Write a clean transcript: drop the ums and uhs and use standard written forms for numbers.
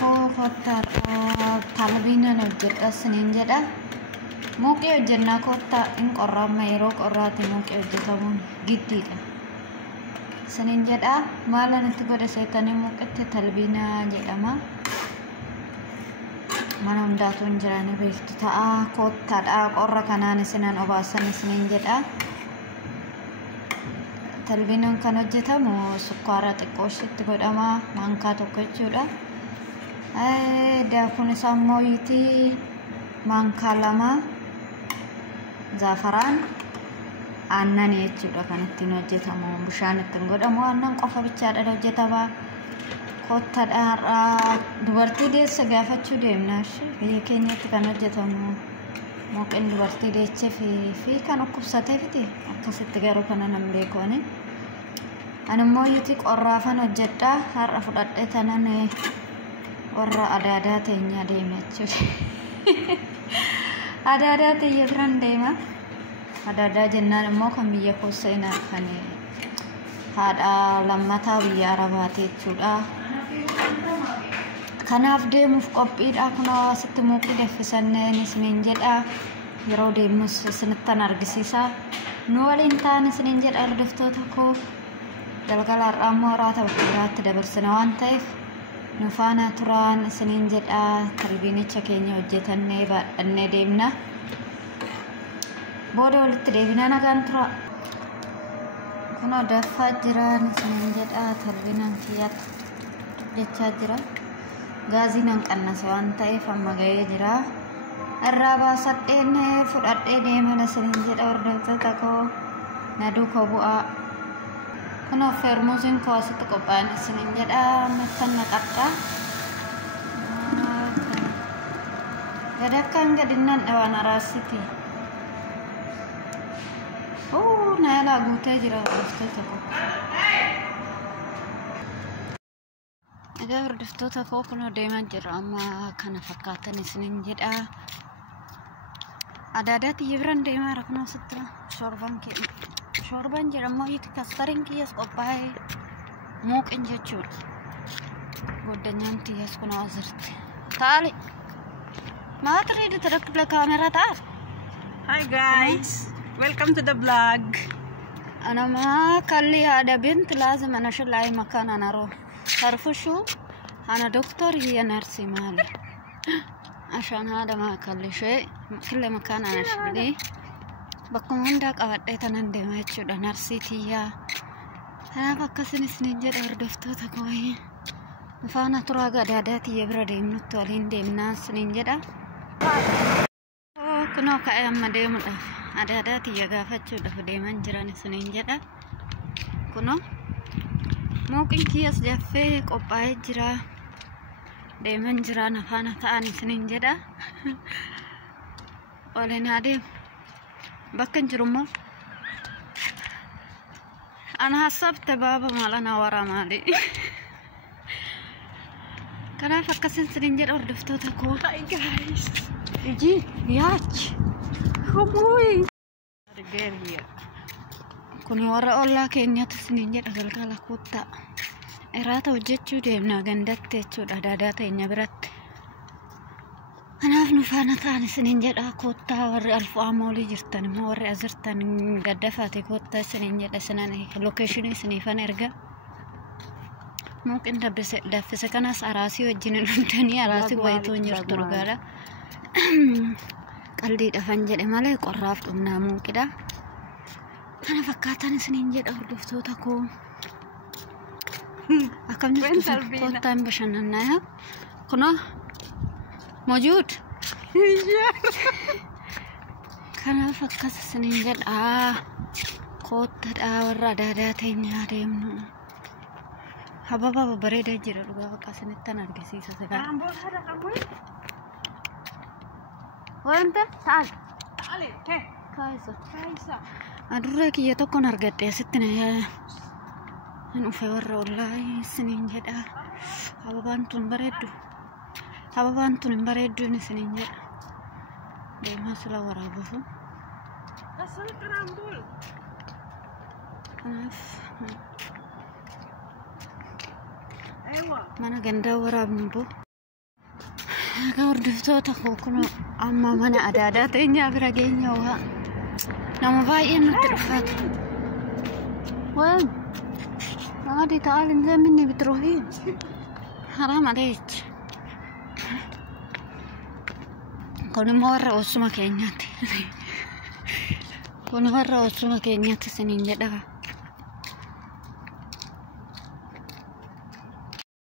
kotta talbiina hojjedha siniin jedha. Muuqii hojjennaa kotta in qorraama yeroo qorraati muuqii hojjetamuun giddiidha. Siniin jedha maalan itti godhe seetanii muuqitti talbiina jedhama. Mana hundaatu hin jirani beektu ta'a kottaadha qorra kanaan isinan obaasan isiniin jedha. Talbiinaan kan hojjetamu sukkaara xiqqoo ishiitti godhama maankaa tokko jechuudha. Daakuun isaa immoo maankaa lama zaafaraan aannan jechuudha kan ittiin hojjetamu bishaan ittiin godhamu aannan qofa bichaadhaan hojjetama. Kottaadha dubartii deessa gaafachuu deemna biyya keenyatti kan hojjetamu muuqeen dubartii deechee fi kan dhukkubsateefiti akkasitti garuu kana nan beekoni. Ani immoo qorraafan hojjedha har'a fudhadhee tanan warra adaadaa teenya deema jechuudha. Adaadaa teenya biran deema. Adaadaa jennaan immoo kan biyya koo seenaa kan haadha lammataa biyya Arabaati jechuudha. Kanaaf deemuuf qophiidha kunoo asitti muuqii danfisannee isiniin jedha. Yeroo deemus isinittan argisiisa. Nu waliin ta'an isiniin jedha hordoftoota koo. Galgala har'aa immoo raata bakka biraatti dabarsina waan ta'eef nu faana turaan isiniin jedha. Talbiinicha keenya hojjetannee baadhannee deemna. Booda walitti deebinaa nagaan tura. Kunoo daffaa jiran isiniin jedha talbiinaan kiyyaatti jechaa jira. Gaazii nan qannase waan ta'eef amma ga'ee jira. Irraa baasadheen fudhadhee deeman isiniin jedha hordoftoota koo na duukaa bu'aa. Kunoo feermuuziin koo asitti qophaa'an isiniin jedha mattan naqadha. Gadakkaan gadinnan dhawaan araasiti. Na yaalaa guutee jira hordoftoota koo. Egaa hordoftoota koo kunoo deemaa jira amma kana fakkaatan isiniin jedha. Adaadaa xiyya biran deemaa jira kunoo asitti shoorbaan keenya. Shoorbaan jedhamu kastariin kiyyas qophaa'ee muuqin jechuudha. Goddanyaan kiyyas kunoo asirti. Taali. Maata reedi tarakla kaamera taal. Hi guys, welcome to the vlog. Ana ma kalli hada bint lazim ana shalai makan ana ro. Tarfushu ana doktor هي نرسي مالي. عشان هذا ما كل شيء كل مكان أنا شغلي. بكون عندك أوديت أنا ندمت شو ده نرسيتيا. أنا بكسر سنين جد أردفتو تكوي. فأنا ترى قد عاداتي يبردي من التولين دم ناس سنين جدا. كنا كأيام مديم ده عاداتي يجافت شو ده ديمان جران سنين جدا. كنا ممكن كيس جافة قبائل جرا ديمان جران أفانا تاني سنين جدا. ولين هذه بكن جرمو أنا حسبت بابا مالنا ورا مالي. كنا فكسن سرنجر أردفتو تكو. Hi guys. يجي ياش. Kamuy. Again here. كوني ورا الله كأني تسنجر أقول كلا كوتا. إراتا وجدتشو ديمنا غندت تشو دادا تينيا برات. أنا أفنو فانا ثاني سنين جدا كوتا وري ألف عمولي جرتاني ما وري أزرتاني قد دفعتي كوتا سنين جدا سناني لوكيشني سني فانرجع ممكن دفس كناس أراسي وجنين تاني أراسي ويتون جرتور قالا قلدي دفن جدا مالي قرافت أمنامو كده أنا فكرتني سنين جدا أردفتو تكو أكم جرتو كوتا مبشنناها كنا موجود كان فكرت سنين جد كوتا ورا دادا تينيا ديمنو هبابا بريدة جرا لغا فكرت سنتان أرجسيسا سكان وانت تعال تعالي هه كايسا أدرك يتوكل أرجت يا ستنا يا أنا في ورا والله سنين جد هبابا أنتم بريدو هبابا أنتم بريدو نسنين جد ديما سلا ورا بفو أصل كرامبول أيوة mana ganda ورا بنبو Akka hordoftoota koo kun amma mana adaadaa teenyaa bira geenya waa nama baay'een nutti dhufaatu. Waan maadi ta'al hin minni bitiroofi haraa maleechi. Kun immoo warra oosuma keenyaatti. Kun warra oosuma keenyaatti isiniin jedha.